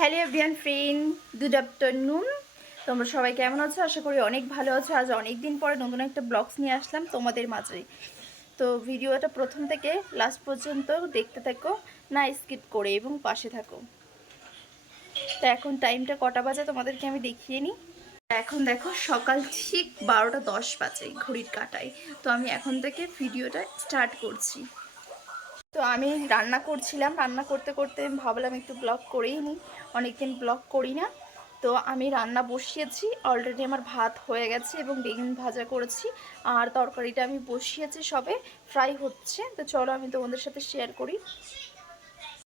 Hello everyone friend, good afternoon. তোমরা সবাই কেমন আছো? আশা করি অনেক ভালো আছো। আজ অনেক দিন পরে নতুন একটা ব্লগস নিয়ে আসলাম তোমাদের মাঝে। তো ভিডিওটা প্রথম থেকে লাস্ট পর্যন্ত দেখতে থাকো, না স্কিপ করে এবং পাশে থাকো। তো এখন টাইমটা কটা বাজে তোমাদেরকে আমি দেখিয়ে নিই। এখন দেখো সকাল ঠিক বারোটা দশ বাজে, ঘড়ির কাটায়। তো আমি এখন থেকে ভিডিওটা স্টার্ট করছি। তো আমি রান্না করছিলাম, রান্না করতে করতে ভাবলাম একটু ব্লগ করেই নিই। অনেকদিন ব্লগ করি না। তো আমি রান্না বসিয়েছি অলরেডি আমার ভাত হয়ে গেছে এবং বেগুন ভাজা করেছি আর তরকারিটা আমি বসিয়েছি, সবে ফ্রাই হচ্ছে। তো চলো আমি তোমাদের সাথে শেয়ার করি।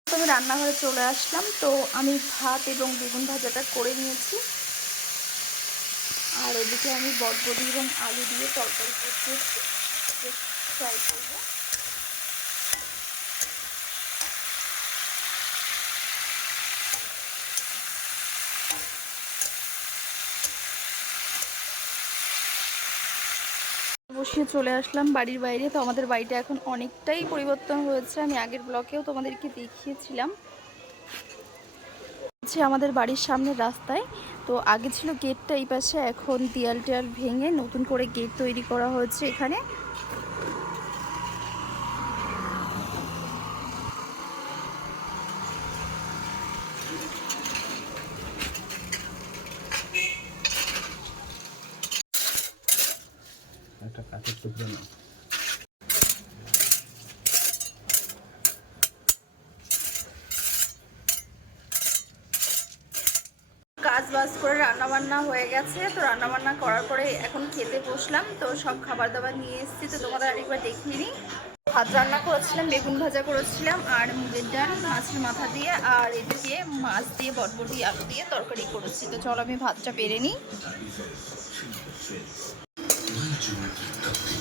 তো আমি রান্নাঘরে চলে আসলাম। তো আমি ভাত এবং বেগুন ভাজাটা করে নিয়েছি। আর এদিকে আমি বটবটি এবং আলু দিয়ে তরকারি বসিয়েছি। ফ্রাই করব। বসিয়ে চলে আসলাম বাড়ির বাইরে। তো আমাদের বাড়িটা এখন অনেকটাই পরিবর্তন হয়েছে। আমি আগের ব্লকেও তোমাদেরকে দেখিয়েছিলাম। হচ্ছে আমাদের বাড়ির সামনের রাস্তায়। তো আগে ছিল গেটটা এই পাশে, এখন দেয়াল টেয়াল ভেঙে নতুন করে গেট তৈরি করা হয়েছে এখানে। একটা কাঠের টুকরো না কাজ বাজ করে রান্না বান্না হয়ে গেছে, তো রান্না বান্না করার পরে এখন খেতে বসলাম, তো সব খাবার দাবার নিয়ে এসেছি, তো তোমাদের আরেকবার দেখিয়ে নিই ভাত রান্না করেছিলাম, বেগুন ভাজা করেছিলাম, আর মুগের ডাল, মাছের মাথা দিয়ে, আর এদিকে মাছ দিয়ে, বটবটি, আলু দিয়ে তরকারি করেছি। তো চলো আমি ভাতটা পেরে নিই।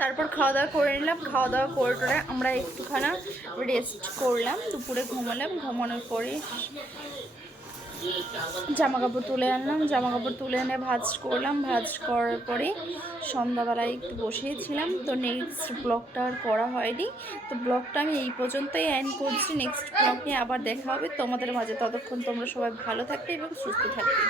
তারপর খাওয়া দাওয়া করে নিলাম। খাওয়া দাওয়া করে টোরে আমরা একটুখানা রেস্ট করলাম। দুপুরে ঘুমালাম। ঘুমানোর পরে জামা কাপড় তুলে আনলাম। জামা কাপড় তুলে এনে ভাজ করলাম। ভাজ করার পরে সন্ধ্যাবেলায় একটু বসেছিলাম। তো নেক্সট ব্লগটা আর করা হয়নি। তো ব্লগটা আমি এই পর্যন্তই এন্ড করছি। নেক্সট ব্লগ নিয়ে আবার দেখা হবে। তোমাদের মাঝে ততক্ষণ তোমরা সবাই ভালো থাকবে এবং সুস্থ থাকবে।